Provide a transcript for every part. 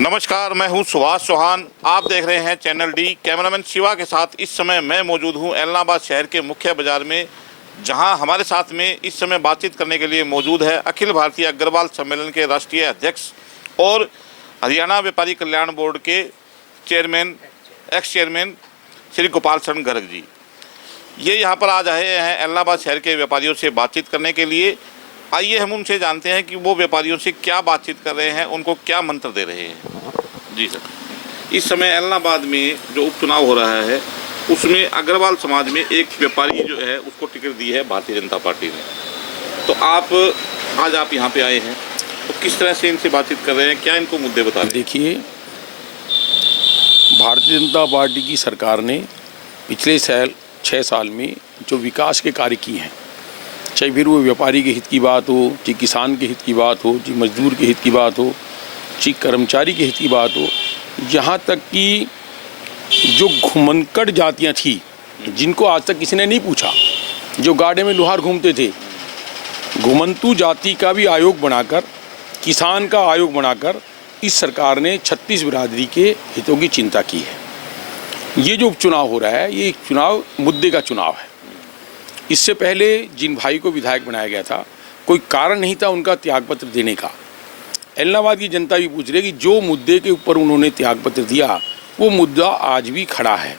नमस्कार, मैं हूं सुभाष चौहान। आप देख रहे हैं चैनल डी। कैमरामैन शिवा के साथ इस समय मैं मौजूद हूं एलनाबाद शहर के मुख्य बाजार में, जहां हमारे साथ में इस समय बातचीत करने के लिए मौजूद है अखिल भारतीय अग्रवाल सम्मेलन के राष्ट्रीय अध्यक्ष और हरियाणा व्यापारी कल्याण बोर्ड के chairman, x chairman Shri Gopal शरण गर्ग जी। ये यहाँ पर आज आए हैं एलनाबाद शहर के व्यापारियों से बातचीत करने के लिए। आइए हम उनसे जानते हैं कि वो व्यापारियों से क्या बातचीत कर रहे हैं, उनको क्या मंत्र दे रहे हैं। जी सर, इस समय एलनाबाद में जो उपचुनाव हो रहा है उसमें अग्रवाल समाज में एक व्यापारी जो है उसको टिकट दी है भारतीय जनता पार्टी ने। तो आज आप यहाँ पे आए हैं, तो किस तरह से इनसे बातचीत कर रहे हैं, क्या इनको मुद्दे बता रहे हैं? देखिए, भारतीय जनता पार्टी की सरकार ने पिछले 6 साल में जो विकास के कार्य किए हैं, चाहे फिर वो व्यापारी के हित की बात हो, चाहे किसान के हित की बात हो, चाहे मजदूर के हित की बात हो, चाहे कर्मचारी के हित की बात हो, यहाँ तक कि जो घुमनकड़ जातियाँ थी जिनको आज तक किसी ने नहीं पूछा, जो गाड़े में लुहार घूमते थे, घुमंतु जाति का भी आयोग बनाकर, किसान का आयोग बनाकर इस सरकार ने 36 बिरादरी के हितों की चिंता की है। ये जो उपचुनाव हो रहा है, ये एक चुनाव मुद्दे का चुनाव है। इससे पहले जिन भाई को विधायक बनाया गया था, कोई कारण नहीं था उनका त्यागपत्र देने का। एलनाबाद की जनता भी पूछ रही है कि जो मुद्दे के ऊपर उन्होंने त्यागपत्र दिया वो मुद्दा आज भी खड़ा है।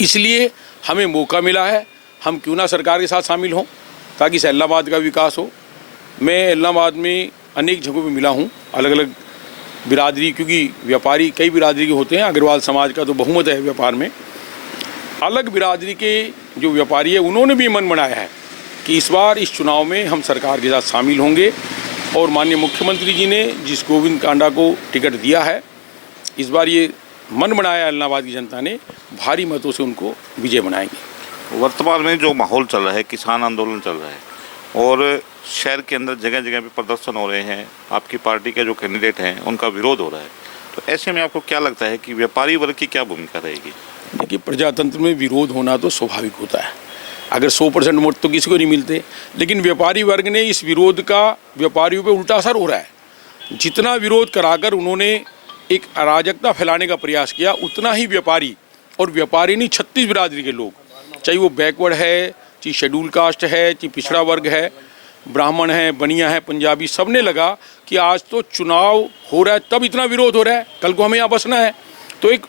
इसलिए हमें मौका मिला है, हम क्यों ना सरकार के साथ शामिल हों ताकि इस एलनाबाद का विकास हो। मैं एलनाबाद में अनेक जगहों पर मिला हूँ, अलग अलग बिरादरी, क्योंकि व्यापारी कई बिरादरी के होते हैं, अग्रवाल समाज का तो बहुमत है व्यापार में। अलग बिरादरी के जो व्यापारी है उन्होंने भी मन बनाया है कि इस बार इस चुनाव में हम सरकार के साथ शामिल होंगे, और माननीय मुख्यमंत्री जी ने जिस गोविंद कांडा को टिकट दिया है, इस बार ये मन बनाया एलनाबाद की जनता ने, भारी मतों से उनको विजय बनाएंगे। वर्तमान में जो माहौल चल रहा है, किसान आंदोलन चल रहा है और शहर के अंदर जगह जगह पे प्रदर्शन हो रहे हैं, आपकी पार्टी के जो कैंडिडेट हैं उनका विरोध हो रहा है, तो ऐसे में आपको क्या लगता है कि व्यापारी वर्ग की क्या भूमिका रहेगी? देखिए, प्रजातंत्र में विरोध होना तो स्वाभाविक होता है। अगर 100% वोट तो किसी को नहीं मिलते, लेकिन व्यापारी वर्ग ने इस विरोध का व्यापारियों पे उल्टा असर हो रहा है। जितना विरोध कराकर उन्होंने एक अराजकता फैलाने का प्रयास किया, उतना ही व्यापारी और व्यापारी नहीं 36 बिरादरी के लोग, चाहे वो बैकवर्ड है, चाहे शेड्यूल कास्ट है, चाहे पिछड़ा वर्ग है, ब्राह्मण है, बनिया है, पंजाबी, सबने लगा कि आज तो चुनाव हो रहा है तब इतना विरोध हो रहा है, कल को हमें यहाँ बसना है। तो एक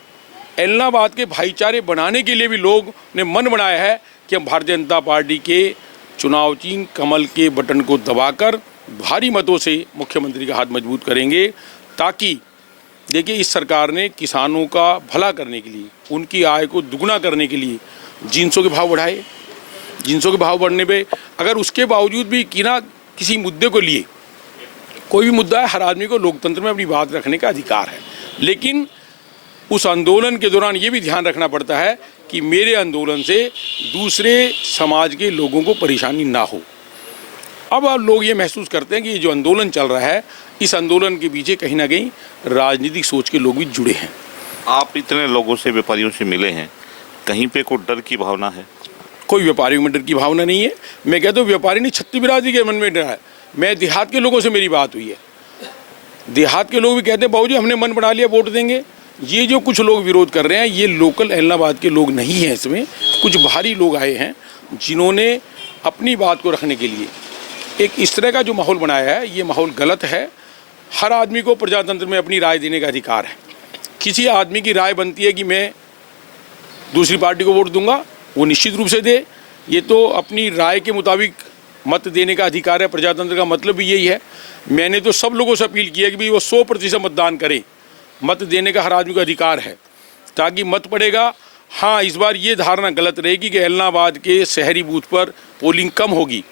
एलनाबाद के भाईचारे बनाने के लिए भी लोग ने मन बनाया है कि हम भारतीय जनता पार्टी के चुनाव चिन्ह कमल के बटन को दबाकर भारी मतों से मुख्यमंत्री का हाथ मजबूत करेंगे, ताकि देखिए इस सरकार ने किसानों का भला करने के लिए, उनकी आय को दुगना करने के लिए जिंसों के भाव बढ़ाए। जिंसों के भाव बढ़ने पे अगर उसके बावजूद भी किसी मुद्दे को लिए, कोई भी मुद्दा है, हर आदमी को लोकतंत्र में अपनी बात रखने का अधिकार है, लेकिन उस आंदोलन के दौरान ये भी ध्यान रखना पड़ता है कि मेरे आंदोलन से दूसरे समाज के लोगों को परेशानी ना हो। अब लोग ये महसूस करते हैं कि ये जो आंदोलन चल रहा है, इस आंदोलन के पीछे कहीं ना कहीं राजनीतिक सोच के लोग भी जुड़े हैं। आप इतने लोगों से, व्यापारियों से मिले हैं, कहीं पे कोई डर की भावना है? कोई व्यापारियों में डर की भावना नहीं है। मैं कहता हूँ व्यापारी नहीं, 36 बिरादरी के मन में डर है। मैं देहात के लोगों से मेरी बात हुई है, देहात के लोग भी कहते हैं बाबूजी हमने मन बना लिया, वोट देंगे। ये जो कुछ लोग विरोध कर रहे हैं, ये लोकल एलनाबाद के लोग नहीं हैं, इसमें कुछ बाहरी लोग आए हैं जिन्होंने अपनी बात को रखने के लिए एक इस तरह का जो माहौल बनाया है, ये माहौल गलत है। हर आदमी को प्रजातंत्र में अपनी राय देने का अधिकार है। किसी आदमी की राय बनती है कि मैं दूसरी पार्टी को वोट दूंगा, वो निश्चित रूप से दे, ये तो अपनी राय के मुताबिक मत देने का अधिकार है। प्रजातंत्र का मतलब भी यही है। मैंने तो सब लोगों से अपील की है कि भाई वो 100% मतदान करें, मत देने का हर आदमी का अधिकार है, ताकि मत पड़ेगा। हाँ, इस बार ये धारणा गलत रहेगी कि एलनाबाद के शहरी बूथ पर पोलिंग कम होगी।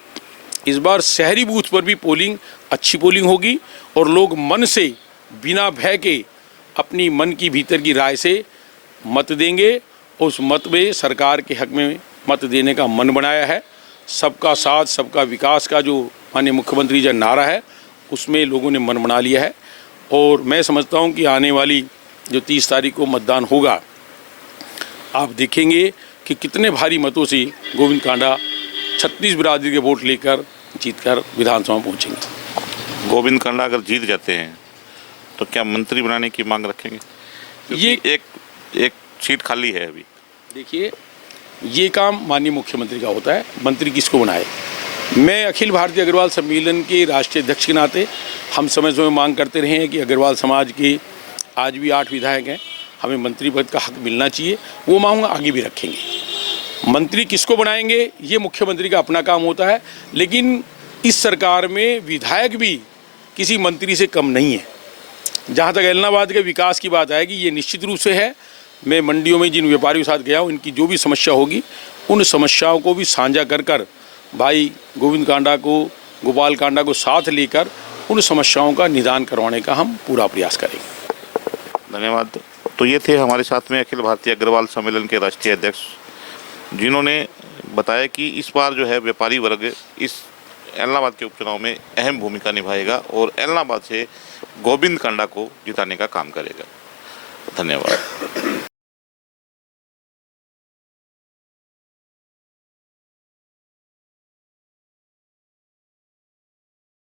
इस बार शहरी बूथ पर भी पोलिंग अच्छी पोलिंग होगी और लोग मन से, बिना भय के, अपनी मन की भीतर की राय से मत देंगे। उस मत में सरकार के हक में मत देने का मन बनाया है। सबका साथ सबका विकास का जो माननीय मुख्यमंत्री जी नारा है, उसमें लोगों ने मन बना लिया है। और मैं समझता हूं कि आने वाली जो 30 तारीख को मतदान होगा, आप देखेंगे कि कितने भारी मतों से गोविंद कांडा 36 बिरादरी के वोट लेकर जीतकर विधानसभा पहुंचेंगे। गोविंद कांडा अगर जीत जाते हैं तो क्या मंत्री बनाने की मांग रखेंगे? ये एक सीट खाली है अभी। देखिए, ये काम माननीय मुख्यमंत्री का होता है, मंत्री किसको बनाए। मैं अखिल भारतीय अग्रवाल सम्मेलन के राष्ट्रीय अध्यक्ष के नाते हम समय समय मांग करते रहे हैं कि अग्रवाल समाज के आज भी 8 विधायक हैं, हमें मंत्री पद का हक मिलना चाहिए। वो मांग आगे भी रखेंगे। मंत्री किसको बनाएंगे ये मुख्यमंत्री का अपना काम होता है, लेकिन इस सरकार में विधायक भी किसी मंत्री से कम नहीं है। जहाँ तक एलनाबाद के विकास की बात आएगी, ये निश्चित रूप से है। मैं मंडियों में जिन व्यापारियों के साथ गया हूँ, इनकी जो भी समस्या होगी उन समस्याओं को भी साझा कर भाई गोविंद कांडा को, गोपाल कांडा को साथ लेकर उन समस्याओं का निदान करवाने का हम पूरा प्रयास करेंगे। धन्यवाद। तो ये थे हमारे साथ में अखिल भारतीय अग्रवाल सम्मेलन के राष्ट्रीय अध्यक्ष, जिन्होंने बताया कि इस बार जो है व्यापारी वर्ग इस एलनाबाद के उपचुनाव में अहम भूमिका निभाएगा और एलनाबाद से गोविंद कांडा को जिताने का काम करेगा। धन्यवाद।